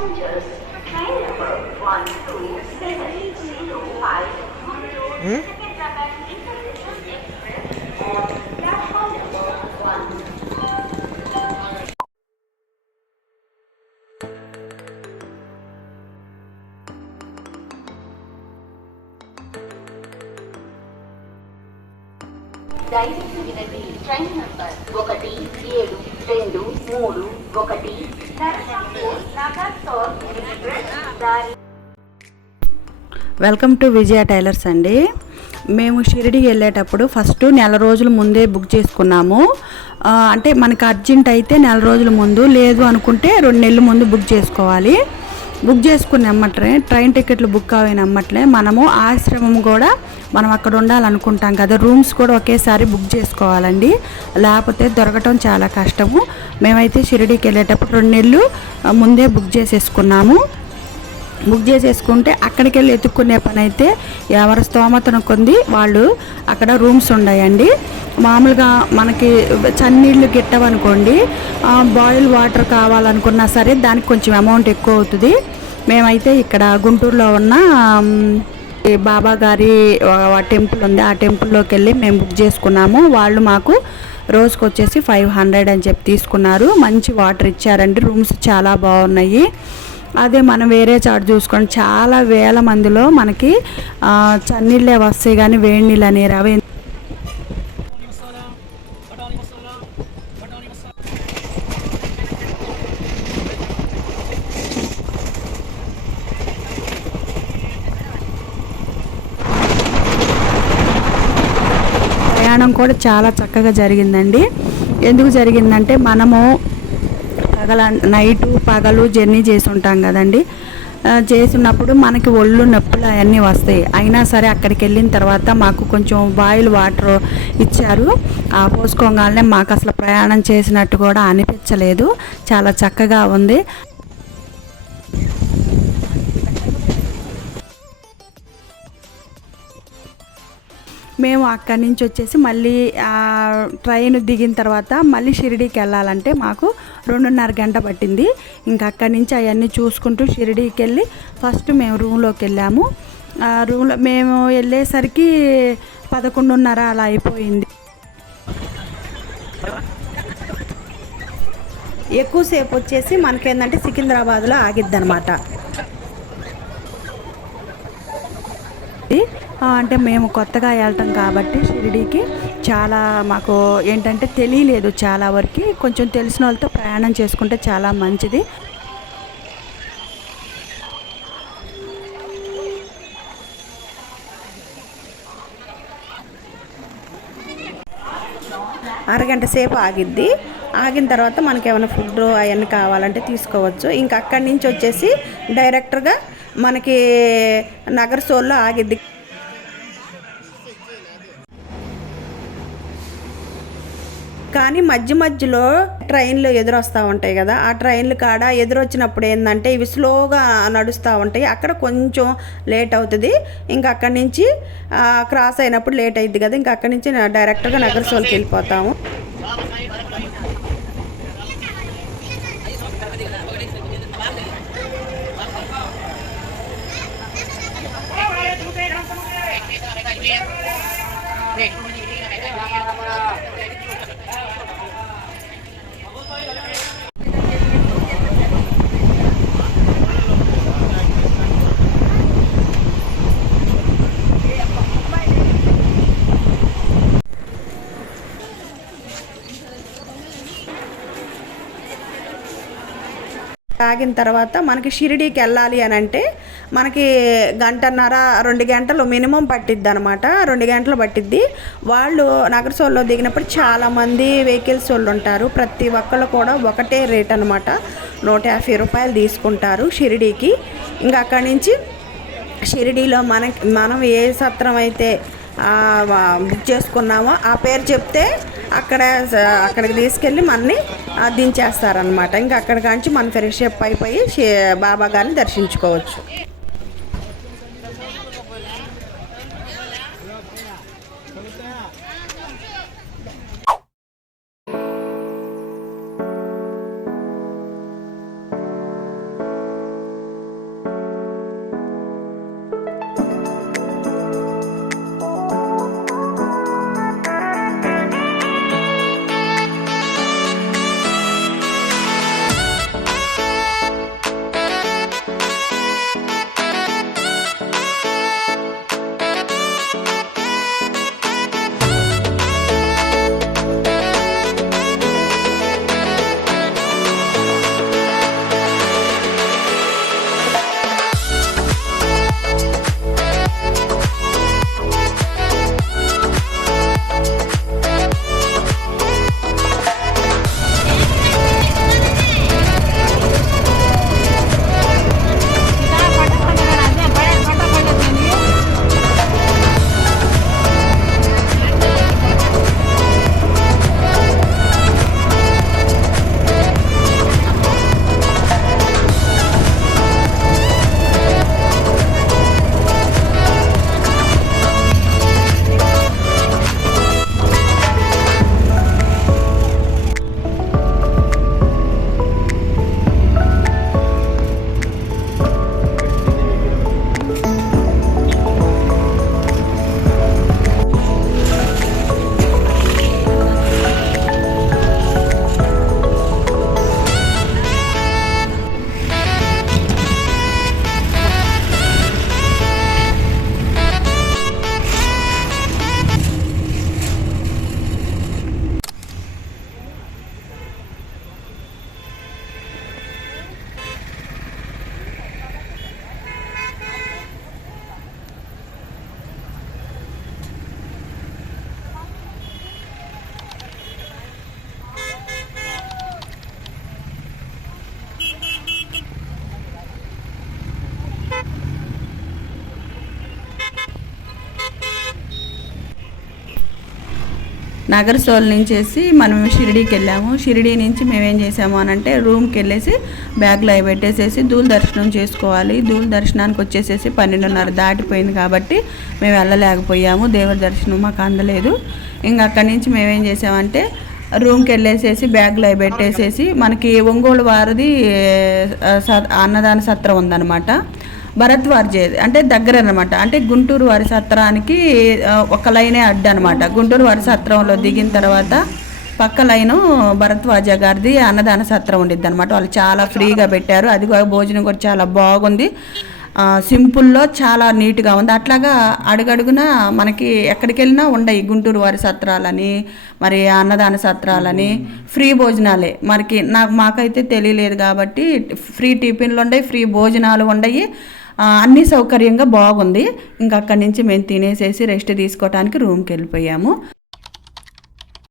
Passengers, train number 12705 Secunderabad International Express on platform number 1. దయచేసి వినండి, train number 1723 Narasapur Nagarsol express దారి. Welcome to Vijaya tailors అండి. మేము షిరిడి వెళ్ళేటప్పుడు ఫస్ట్ నెల రోజుల ముందే బుక్ చేసుకున్నాము. అంటే మనకు అర్జెంట్ అయితే నెల రోజుల ముందు, లేదు అనుకుంటే 2 నెలల ముందు బుక్ చేసుకోవాలి. బుక్ చేసుకుని ఎమ్మట్లే ట్రైన్ టికెట్లు బుక్ అయిన ఎమ్మట్లే మనము ఆశ్రమం కూడా మనం అక్కడ ఉండాలనుకుంటాం కదా, రూమ్స్ కూడా ఒకేసారి బుక్ చేసుకోవాలండి, లేకపోతే దొరకటం చాలా కష్టము. మేమైతే షిరిడీకి వెళ్ళేటప్పుడు 2 నెలలు ముందే బుక్ చేసేసుకున్నాము. బుక్ చేసేసుకుంటే అక్కడికి వెళ్ళి ఎత్తుక్కునే పని అయితే ఎవరి స్తోమతను కొంది వాళ్ళు అక్కడ రూమ్స్ ఉన్నాయండి. మామూలుగా మనకి చన్నీళ్ళు గిట్టవనుకోండి, బాయిల్ వాటర్ కావాలనుకున్నా సరే దానికి కొంచెం అమౌంట్ ఎక్కువ అవుతుంది. మేమైతే ఇక్కడ గుంటూరులో ఉన్న బాబా గారి టెంపుల్ ఉంది, ఆ టెంపుల్లోకి వెళ్ళి మేము బుక్ చేసుకున్నాము. వాళ్ళు మాకు రోజుకి వచ్చేసి 500 అని చెప్పి తీసుకున్నారు. మంచి వాటర్ ఇచ్చారండి, రూమ్స్ చాలా బాగున్నాయి. అదే మనం వేరే చాటు చూసుకొని చాలా వేల మందిలో మనకి చన్నీళ్ళే వస్తాయి కానీ వేడి నీళ్ళు అని రావు. ప్రయాణం కూడా చాలా చక్కగా జరిగిందండి. ఎందుకు జరిగిందంటే మనము నైటు పగలు జర్నీ చేసి ఉంటాం కదండి, చేసినప్పుడు మనకి ఒళ్ళు నొప్పులు అవన్నీ వస్తాయి. అయినా సరే అక్కడికి వెళ్ళిన తర్వాత మాకు కొంచెం బాయిల్ వాటర్ ఇచ్చారు. ఆ పోసుకోగానే మాకు అసలు ప్రయాణం చేసినట్టు కూడా అనిపించలేదు, చాలా చక్కగా ఉంది. మేము అక్కడి నుంచి వచ్చేసి మళ్ళీ ట్రైన్ దిగిన తర్వాత మళ్ళీ షిరిడీకి వెళ్ళాలంటే మాకు 2.5 గంట పట్టింది. ఇంకా అక్కడి నుంచి అవన్నీ చూసుకుంటూ షిరిడీకి వెళ్ళి ఫస్ట్ మేము రూమ్లోకి వెళ్ళాము. రూమ్లో మేము వెళ్ళేసరికి 11:30 అలా అయిపోయింది. ఎక్కువసేపు వచ్చేసి మనకేంటంటే సికింద్రాబాద్లో ఆగిద్ది అనమాట. అంటే మేము కొత్తగా వెళ్తాం కాబట్టి షిరిడీకి చాలా మాకు ఏంటంటే తెలియలేదు, చాలా వరకు కొంచెం తెలిసిన వాళ్ళతో ప్రయాణం చేసుకుంటే చాలా మంచిది. అరగంట సేపు ఆగిద్ది. ఆగిన తర్వాత మనకి ఏమైనా ఫుడ్ అవన్నీ కావాలంటే తీసుకోవచ్చు. ఇంకా అక్కడి నుంచి వచ్చేసి డైరెక్ట్గా మనకి నగర్సోల్లో ఆగిద్ది. కానీ మధ్యలో ట్రైన్లు ఎదురొస్తూ ఉంటాయి కదా, ఆ ట్రైన్లు కాడ ఎదురొచ్చినప్పుడు ఏంటంటే ఇవి స్లోగా నడుస్తూ ఉంటాయి, అక్కడ కొంచెం లేట్ అవుతుంది. ఇంకా అక్కడి నుంచి క్రాస్ అయినప్పుడు లేట్ అవుతుంది కదా, ఇంకా అక్కడి నుంచి డైరెక్ట్గా నగర్సోల్కి వెళ్ళిపోతాము. ఆగిన తర్వాత మనకి షిరిడీకి వెళ్ళాలి అని అంటే మనకి 1.5-2 గంటలు మినిమం పట్టిద్ది అనమాట. 2 గంటలు పట్టిద్ది. వాళ్ళు నగర్సోల్లో దిగినప్పుడు చాలామంది వెహికల్స్ వాళ్ళు ఉంటారు. ప్రతి ఒక్కళ్ళు కూడా ఒకటే రేట్ అనమాట, 150 రూపాయలు తీసుకుంటారు షిరిడీకి. ఇంకా అక్కడి నుంచి షిరిడీలో మనం ఏ సత్రం అయితే బుక్ చేసుకున్నామో ఆ పేరు చెప్తే అక్కడికి తీసుకెళ్ళి మనని దించేస్తారనమాట. ఇంకా అక్కడి నుంచి మనం ఫ్రెష్ అప్ అయిపోయి బాబా గారిని దర్శించుకోవచ్చు. నగరసోల్ నుంచేసి మనం షిరిడీకి వెళ్ళాము. షిరిడీ నుంచి మేమేం చేసాము అని అంటే రూమ్కి వెళ్ళేసి బ్యాగ్లో అవి పెట్టేసేసి ధూళ దర్శనం చేసుకోవాలి. ధూళ దర్శనానికి వచ్చేసేసి 12:30 దాటిపోయింది కాబట్టి మేము వెళ్ళలేకపోయాము. దేవుడి దర్శనం మాకు అందలేదు. ఇంకా అక్కడి నుంచి మేమేం చేసామంటే రూమ్కి వెళ్ళేసేసి బ్యాగ్లో అవి పెట్టేసేసి మనకి ఒంగోలు వారిది అన్నదాన సత్రం ఉందన్నమాట. భరద్వాజ్ అంటే దగ్గర అనమాట. అంటే గుంటూరు వారి సత్రానికి ఒక లైనే అడ్డు అనమాట. గుంటూరు వారి సత్రంలో దిగిన తర్వాత పక్క లైను భరద్వాజ గారిది అన్నదాన సత్రం ఉండిద్ది అనమాట. వాళ్ళు చాలా ఫ్రీగా పెట్టారు. అది కూడా భోజనం కూడా చాలా బాగుంది. సింపుల్లో చాలా నీట్గా ఉంది. అట్లాగా అడుగడుగున మనకి ఎక్కడికి వెళ్ళినా ఉండయి గుంటూరు వారి సత్రాలని, మరి అన్నదాన సత్రాలని ఫ్రీ భోజనాలే. మాకైతే తెలియలేదు కాబట్టి ఫ్రీ టిఫిన్లు ఉండయి, ఫ్రీ భోజనాలు ఉండయి, అన్నీ సౌకర్యంగా బాగుంది. ఇంకా అక్కడి నుంచి మేము తినేసేసి రెస్ట్ తీసుకోవడానికి రూమ్కి వెళ్ళిపోయాము.